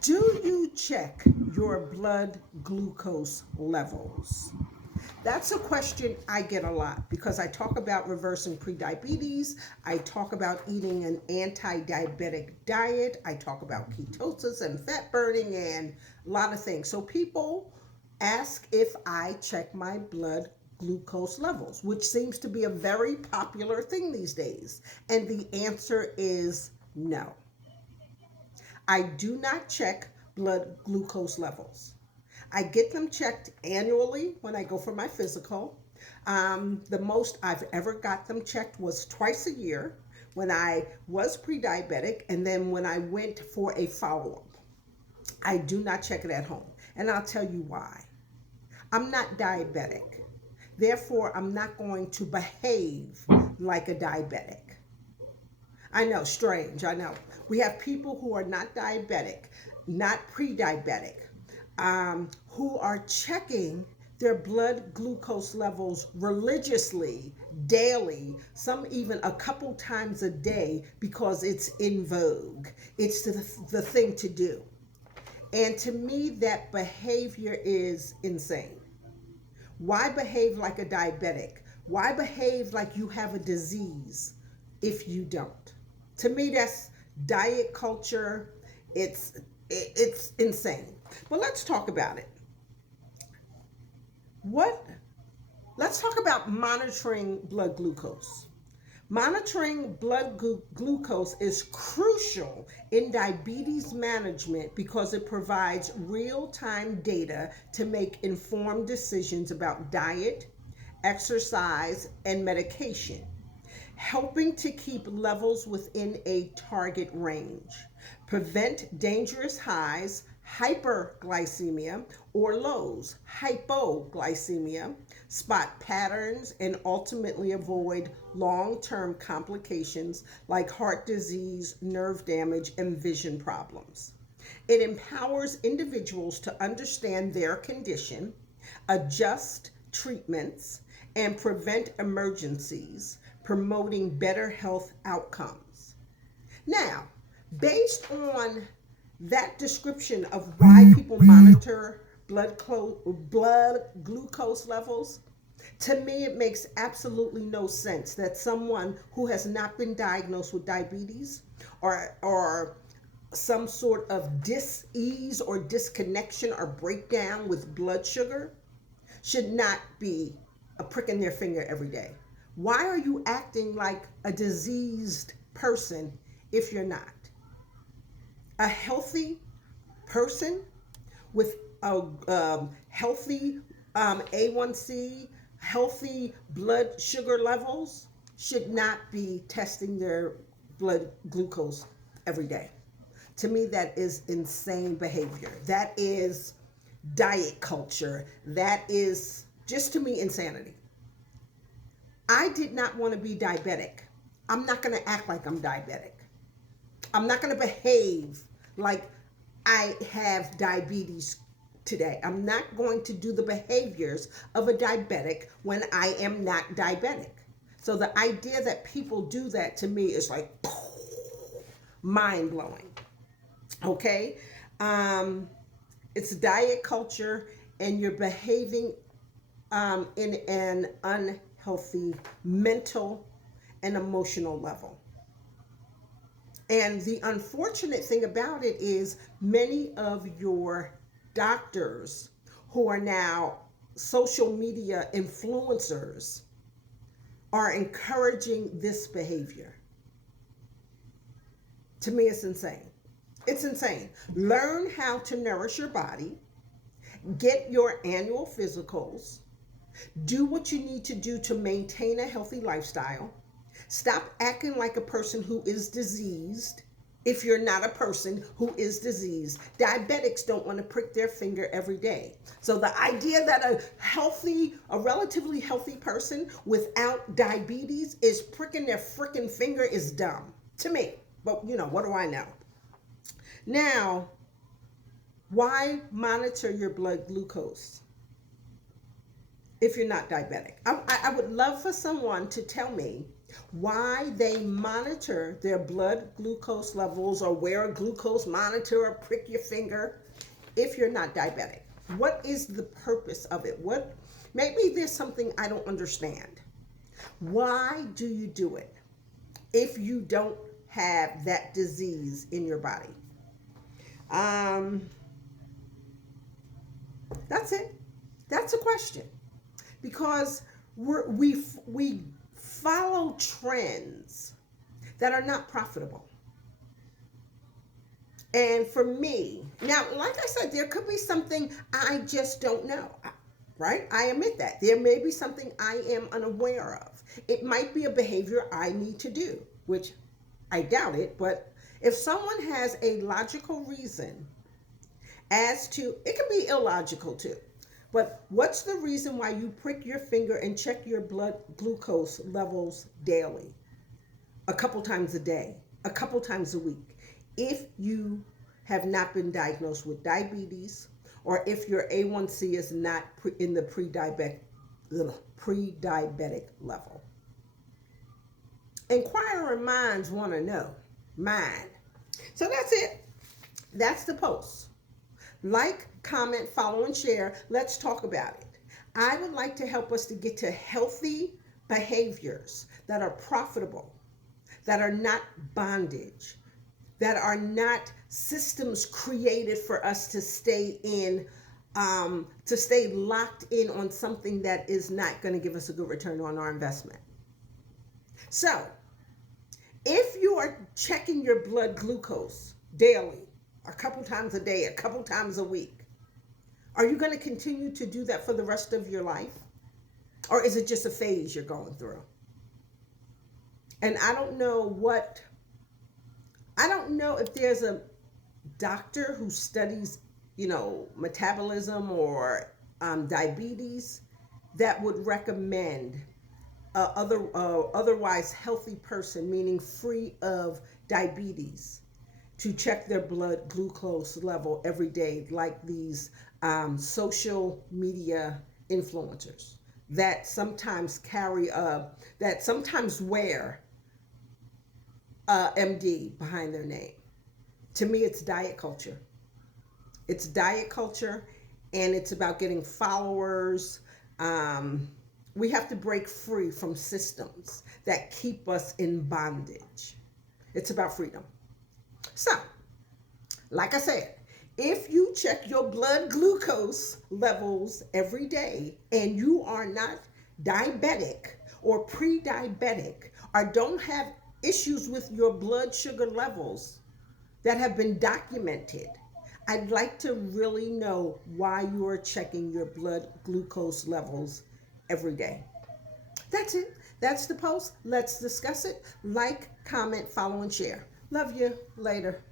Do you check your blood glucose levels? That's a question I get a lot because I talk about reversing prediabetes. I talk about eating an anti diabetic diet. I talk about ketosis and fat burning and a lot of things. So people ask if I check my blood glucose levels, which seems to be a very popular thing these days. And the answer is no. I do not check blood glucose levels. I get them checked annually when I go for my physical. The most I've ever got them checked was twice a year when I was pre diabetic and then when I went for a follow up. I do not check it at home. And I'll tell you why. I'm not diabetic. Therefore, I'm not going to behave like a diabetic. I know, strange, I know. We have people who are not diabetic, not pre diabetic, who are checking their blood glucose levels religiously, daily, some even a couple times a day because it's in vogue. It's the thing to do. And to me, that behavior is insane. Why behave like a diabetic? Why behave like you have a disease if you don't? To me, that's diet culture. It's it's insane. But let's talk about it. What? Let's talk about monitoring blood glucose. Monitoring blood glucose is crucial in diabetes management because it provides real time data to make informed decisions about diet, exercise, and medication, helping to keep levels within a target range, prevent dangerous highs, hyperglycemia, or lows, hypoglycemia, spot patterns, and ultimately avoid long term complications like heart disease, nerve damage, and vision problems. It empowers individuals to understand their condition, adjust treatments, and prevent emergencies, promoting better health outcomes. Now, based on that description of why people monitor blood glucose levels, to me it makes absolutely no sense that someone who has not been diagnosed with diabetes or some sort of dis-ease or disconnection or breakdown with blood sugar should not be a prick in their finger every day. Why are you acting like a diseased person if you're not? A healthy person with a healthy A1C, healthy blood sugar levels should not be testing their blood glucose every day. To me, that is insane behavior. That is diet culture. That is just to me insanity. I did not want to be diabetic. I'm not going to act like I'm diabetic. I'm not going to behave like I have diabetes today. I'm not going to do the behaviors of a diabetic when I am not diabetic. So the idea that people do that to me is like mind blowing. Okay? Um, it's diet culture and you're behaving in an unhealthy mental and emotional level. And the unfortunate thing about it is many of your doctors who are now social media influencers are encouraging this behavior. To me, it's insane. It's insane. Learn how to nourish your body, get your annual physicals, do what you need to do to maintain a healthy lifestyle. Stop acting like a person who is diseased if you're not a person who is diseased. Diabetics don't want to prick their finger every day. So the idea that a relatively healthy person without diabetes is pricking their freaking finger is dumb to me. But what do I know? Now, why monitor your blood glucose if you're not diabetic? I would love for someone to tell me why they monitor their blood glucose levels or wear a glucose monitor or prick your finger if you're not diabetic. What is the purpose of it? What, maybe there's something I don't understand. Why do you do it if you don't have that disease in your body? That's it. That's a question. Because we follow trends that are not profitable. And for me, now, like I said, there could be something I just don't know, right? I admit that. There may be something I am unaware of. It might be a behavior I need to do, which I doubt it, but if someone has a logical reason as to, it can be illogical too, but what's the reason why you prick your finger and check your blood glucose levels daily, a couple times a day, a couple times a week, if you have not been diagnosed with diabetes, or if your A1C is not in the pre-diabetic level? Inquiring minds want to know. Mine. So that's it. That's the post. Like, comment, follow, and share. Let's talk about it. I would like to help us to get to healthy behaviors that are profitable, that are not bondage, that are not systems created for us to stay in, to stay locked in on something that is not going to give us a good return on our investment. So, if you are checking your blood glucose daily, a couple times a day, a couple times a week, are you going to continue to do that for the rest of your life? Or is it just a phase you're going through? And I don't know if there's a doctor who studies, metabolism or diabetes that would recommend otherwise healthy person, meaning free of diabetes, to check their blood glucose level every day, like these social media influencers that sometimes that sometimes wear MD behind their name. To me, it's diet culture. It's diet culture, and it's about getting followers. We have to break free from systems that keep us in bondage. It's about freedom. So, like I said, if you check your blood glucose levels every day and you are not diabetic or pre-diabetic, or don't have issues with your blood sugar levels that have been documented, I'd like to really know why you are checking your blood glucose levels every day. That's it. That's the post. Let's discuss it. Like, comment, follow, and share. Love you. Later.